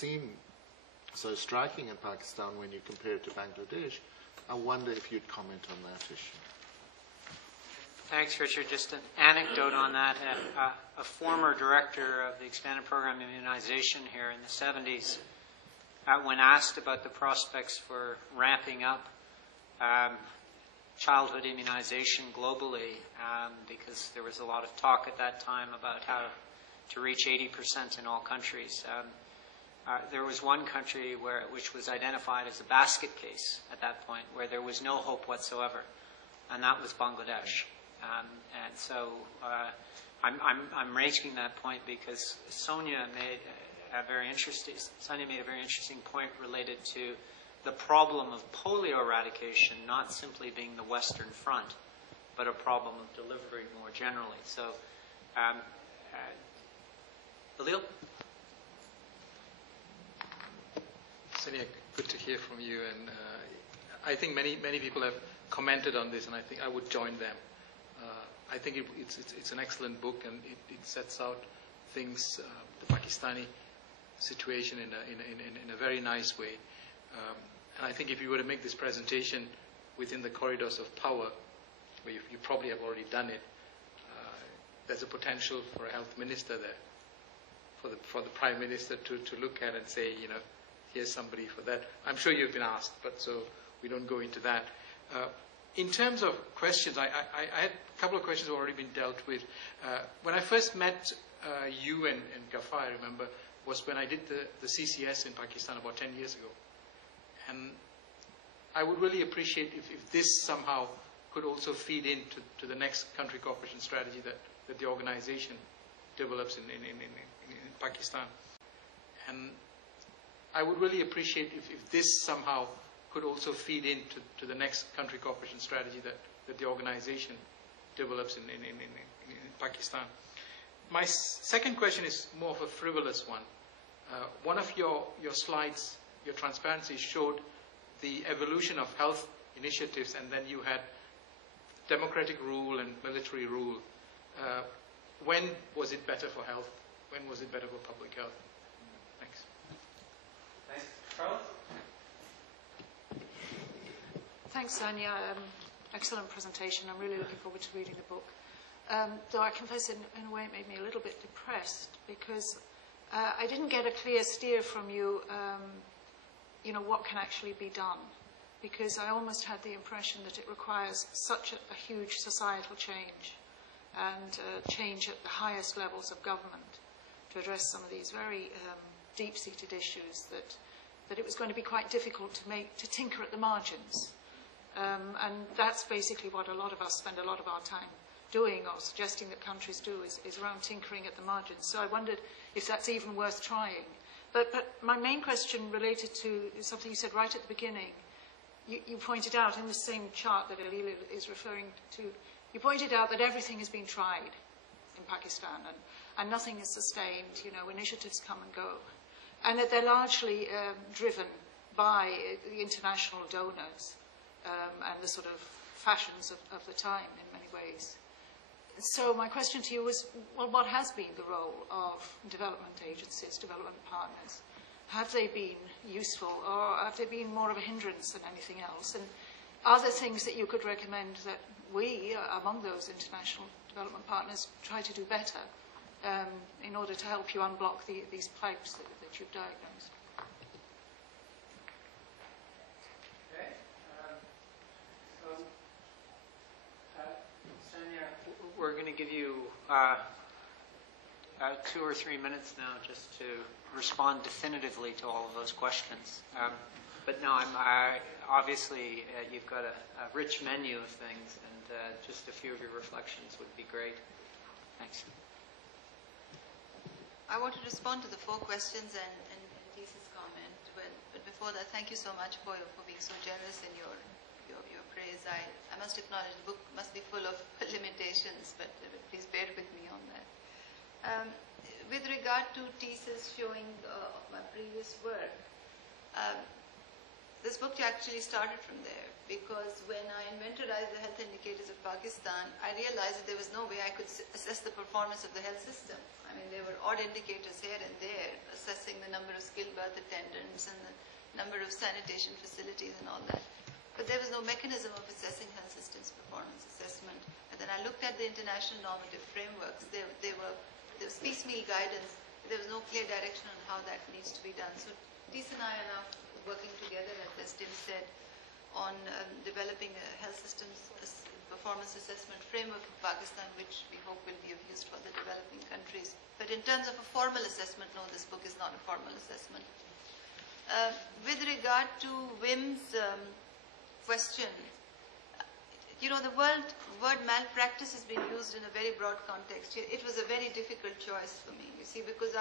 seem so striking in Pakistan when you compare it to Bangladesh. I wonder if you'd comment on that issue. Thanks, Richard. Just an anecdote on that. A former director of the expanded program of immunization here in the 70s, when asked about the prospects for ramping up childhood immunization globally, because there was a lot of talk at that time about how to reach 80% in all countries. There was one country which was identified as a basket case at that point, where there was no hope whatsoever, and that was Bangladesh. And so I'm raising that point because Sonia made a very interesting point related to the problem of polio eradication not simply being the Western Front, but a problem of delivery more generally. So, Alil? Sonia, good to hear from you. And I think many people have commented on this, and I think I would join them. I think it's an excellent book, and it sets out things, the Pakistani situation in a very nice way. And I think if you were to make this presentation within the corridors of power, where you probably have already done it, there's a potential for a health minister there, for the Prime Minister to look at and say, you know, here's somebody for that. I'm sure you've been asked, but so we don't go into that. In terms of questions, I had a couple of questions have already been dealt with. When I first met you and Ghaffar, I remember, was when I did the CCS in Pakistan about 10 years ago. And I would really appreciate if this somehow could also feed into the next country cooperation strategy that the organization develops in Pakistan. And I would really appreciate if this somehow could also feed into the next country cooperation strategy that the organization develops in Pakistan. My second question is more of a frivolous one. One of your slides, your transparency, showed the evolution of health initiatives, and then you had democratic rule and military rule. When was it better for health? When was it better for public health? Thanks. Thanks. Charles? Thanks, Sonia. Excellent presentation. I'm really looking forward to reading the book. Though I confess in a way it made me a little bit depressed because I didn't get a clear steer from you, you know, what can actually be done. Because I almost had the impression that it requires such a huge societal change and change at the highest levels of government to address some of these very deep-seated issues that it was going to be quite difficult to tinker at the margins. And that's basically what a lot of us spend a lot of our time doing, or suggesting that countries do, is around tinkering at the margins. So I wondered if that's even worth trying. But my main question related to something you said right at the beginning. You pointed out in the same chart that Alil is referring to, you pointed out that everything has been tried in Pakistan and nothing is sustained. You know, initiatives come and go. And that they're largely driven by the international donors and the sort of fashions of the time in many ways. So my question to you is, well, what has been the role of development agencies, development partners? Have they been useful, or have they been more of a hindrance than anything else? And are there things that you could recommend that we, among those international development partners, try to do better in order to help you unblock these pipes that you've diagnosed? Okay. Sonia, we're going to give you 2 or 3 minutes now just to respond definitively to all of those questions. But no, obviously you've got a rich menu of things, and just a few of your reflections would be great. Thanks. I want to respond to the 4 questions and Lisa's comment. But before that, thank you so much for being so generous in your praise. I must acknowledge the book must be full of limitations, but please bear with me on that. With regard to thesis showing my previous work, this book actually started from there, because when I inventorized the health indicators of Pakistan, I realized that there was no way I could assess the performance of the health system. I mean, there were odd indicators here and there, assessing the number of skilled birth attendants and the number of sanitation facilities and all that. But there was no mechanism of assessing health systems performance assessment. And then I looked at the international normative frameworks. There was piecemeal guidance. There was no clear direction on how that needs to be done. So Dees and I are now working together, as Tim said, on developing a health systems performance assessment framework for Pakistan, which we hope will be of use for the developing countries. But in terms of a formal assessment, no, this book is not a formal assessment. With regard to Wim's question, the word malpractice has been used in a very broad context. It was a very difficult choice for me, you see, because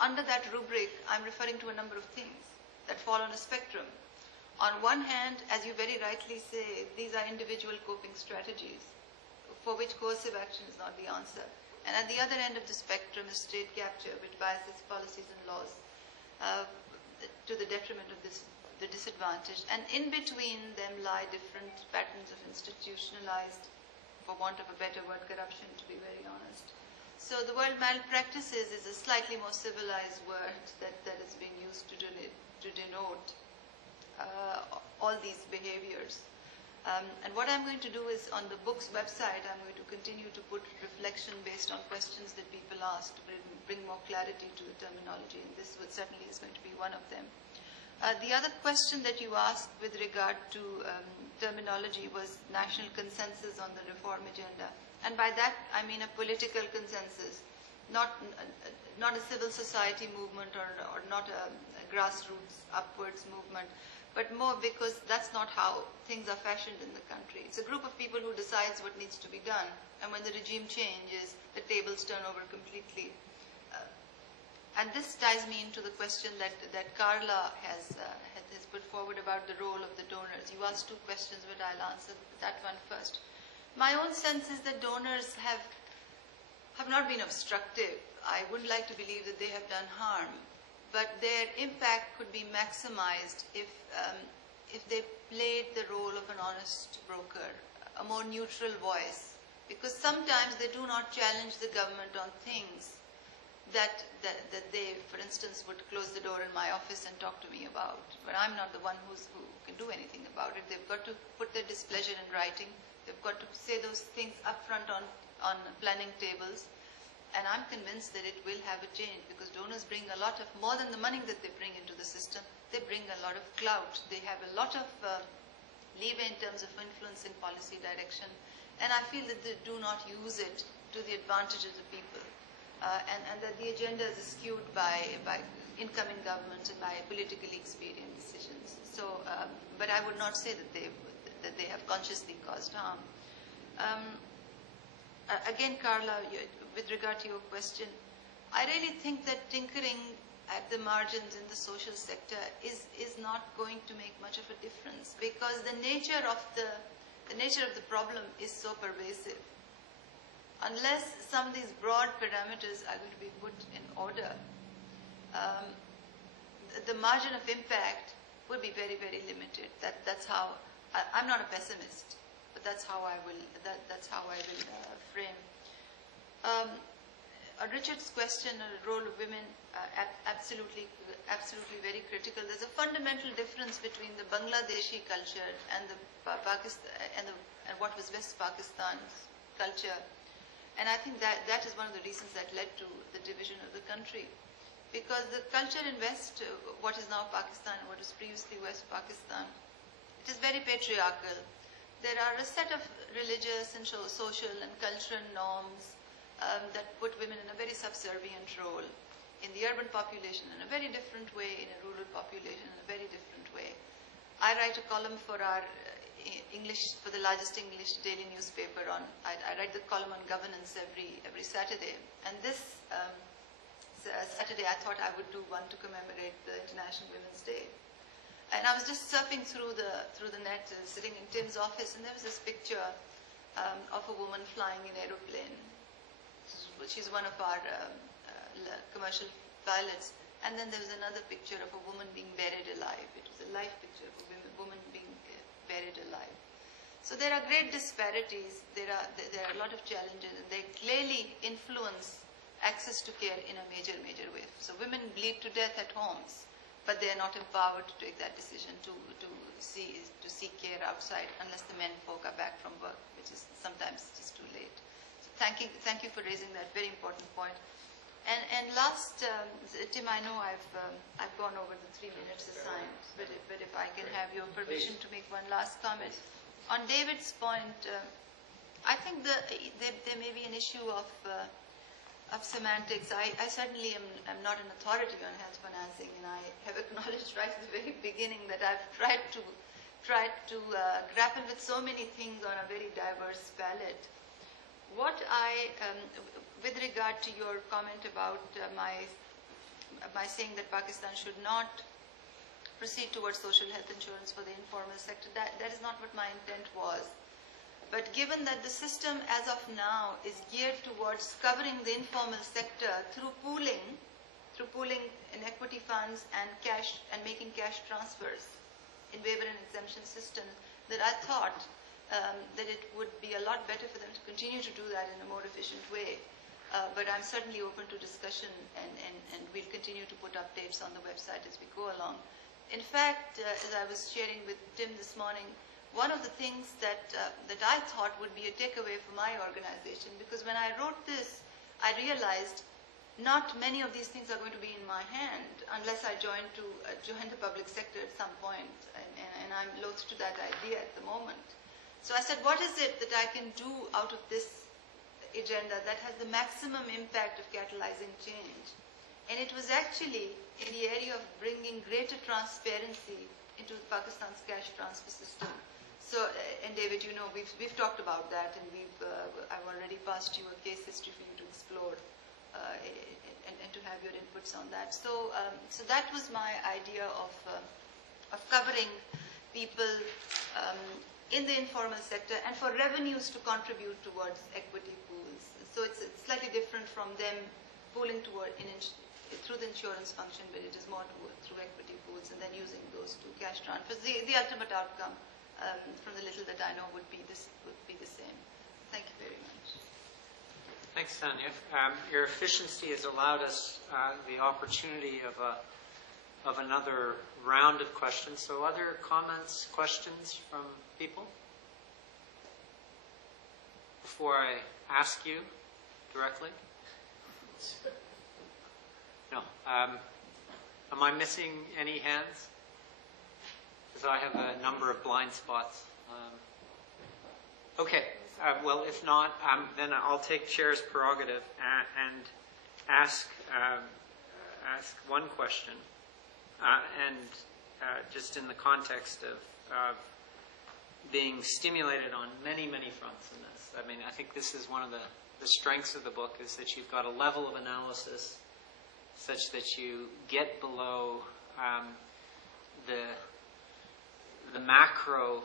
under that rubric, I'm referring to a number of things that fall on a spectrum. On one hand, as you very rightly say, these are individual coping strategies for which coercive action is not the answer. And at the other end of the spectrum is state capture, which biases policies and laws to the detriment of the disadvantaged. And in between them lie different patterns of institutionalized, for want of a better word, corruption, to be very honest. So the word malpractices is a slightly more civilized word that is being used to denote all these behaviors. And what I'm going to do is, on the book's website, I'm going to continue to put reflection based on questions that people ask to bring more clarity to the terminology, and this certainly is going to be one of them. The other question that you asked with regard to terminology was national consensus on the reform agenda. And by that, I mean a political consensus, not a civil society movement or not a grassroots upwards movement, but more because that's not how things are fashioned in the country. It's a group of people who decides what needs to be done, and when the regime changes, the tables turn over completely. And this ties me into the question that Carla has put forward about the role of the donors. You asked two questions, but I'll answer that one first. My own sense is that donors have not been obstructive. I wouldn't like to believe that they have done harm, but their impact could be maximized if they played the role of an honest broker, a more neutral voice, because sometimes they do not challenge the government on things that they, for instance, would close the door in my office and talk to me about, but I'm not the one who can do anything about it. They've got to put their displeasure in writing. They've got to say those things up front on planning tables. And I'm convinced that it will have a change, because donors bring a lot of, more than the money that they bring into the system, they bring a lot of clout. They have a lot of leeway in terms of influencing policy direction. And I feel that they do not use it to the advantage of the people. And that the agenda is skewed by incoming governments and by politically expedient decisions. So, but I would not say that they have consciously caused harm. Again, Carla, with regard to your question, I really think that tinkering at the margins in the social sector is not going to make much of a difference, because the nature of the problem is so pervasive. Unless some of these broad parameters are going to be put in order, the margin of impact will be very, very limited. That's how I'm not a pessimist, but that's how I will frame. Richard's question on the role of women, absolutely very critical. There's a fundamental difference between the Bangladeshi culture and the Pakistan and what was West Pakistan's culture. And I think that is one of the reasons that led to the division of the country. Because the culture in West, what is now Pakistan, what was previously West Pakistan, it is very patriarchal. There are a set of religious and social and cultural norms that put women in a very subservient role. In the urban population in a very different way, in a rural population in a very different way. I write a column for our for the largest English daily newspaper I write the column on governance every Saturday. And this Saturday I thought I would do one to commemorate the International Women's Day. And I was just surfing through the net, sitting in Tim's office, and there was this picture of a woman flying an aeroplane. She's one of our commercial pilots. And then there was another picture of a woman being buried alive. It was a life picture of a woman being buried alive. So there are great disparities. There are a lot of challenges, and they clearly influence access to care in a major way. So women bleed to death at homes, but they are not empowered to take that decision to seek care outside unless the men folk are back from work, which is sometimes just too late. So thank you for raising that very important point. And last, Tim, I know I've gone over the 3 minutes assigned, but if I can have your permission to make one last comment. On David's point, I think there may be an issue of semantics. I certainly am not an authority on health financing, and I have acknowledged right at the very beginning that I've tried to grapple with so many things on a very diverse palette. What with regard to your comment about my saying that Pakistan should not proceed towards social health insurance for the informal sector, that is not what my intent was. But given that the system as of now is geared towards covering the informal sector through pooling in equity funds and cash and making cash transfers in waiver and exemption systems, that I thought that it would be a lot better for them to continue to do that in a more efficient way. But I'm certainly open to discussion, and we'll continue to put updates on the website as we go along. In fact, as I was sharing with Tim this morning, one of the things that I thought would be a takeaway for my organization, because when I wrote this, I realized not many of these things are going to be in my hand unless I join the public sector at some point, and I'm loath to that idea at the moment. So I said, what is it that I can do out of this agenda that has the maximum impact of catalyzing change? And it was actually in the area of bringing greater transparency into Pakistan's cash transfer system. So, and David, you know, we've talked about that, and I've already passed you a case history for you to explore and to have your inputs on that. So, so that was my idea of covering people in the informal sector and for revenues to contribute towards equity pools. So it's slightly different from them pooling through the insurance function, but it is more through equity pools and then using those to cash transfers. The ultimate outcome, from the little that I know, would be the same. Thank you very much. Thanks, Sonia. Your efficiency has allowed us the opportunity of another round of questions. So other comments, questions from people? Before I ask you directly? No. Am I missing any hands? Because I have a number of blind spots. Okay. Well, if not, then I'll take chair's prerogative and ask one question. Just in the context of being stimulated on many fronts in this. I mean, I think this is one of the strengths of the book, is that you've got a level of analysis such that you get below the macro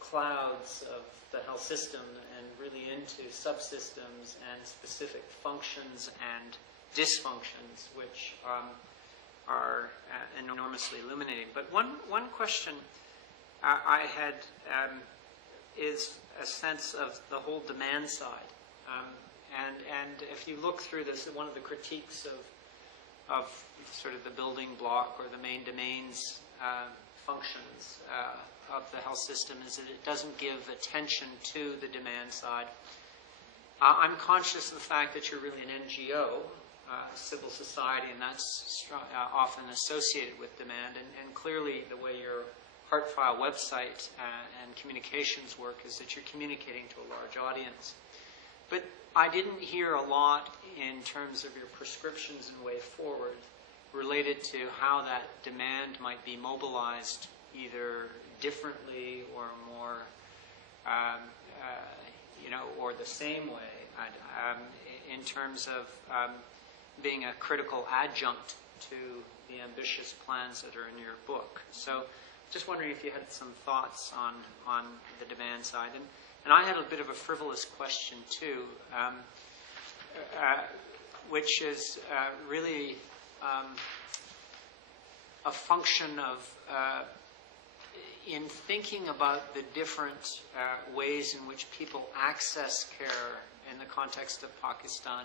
clouds of the health system and really into subsystems and specific functions and dysfunctions, which are enormously illuminating. But one question I had is a sense of the whole demand side. And if you look through this, one of the critiques of sort of the building block or the main domains functions of the health system is that it doesn't give attention to the demand side. I'm conscious of the fact that you're really an NGO, civil society, and that's often associated with demand. And clearly the way your Heartfile website and communications work is that you're communicating to a large audience. But I didn't hear a lot in terms of your prescriptions and way forward related to how that demand might be mobilized either differently or more, or the same way, in terms of being a critical adjunct to the ambitious plans that are in your book. So just wondering if you had some thoughts on the demand side. And I had a bit of a frivolous question too, which is really a function of, in thinking about the different ways in which people access care in the context of Pakistan,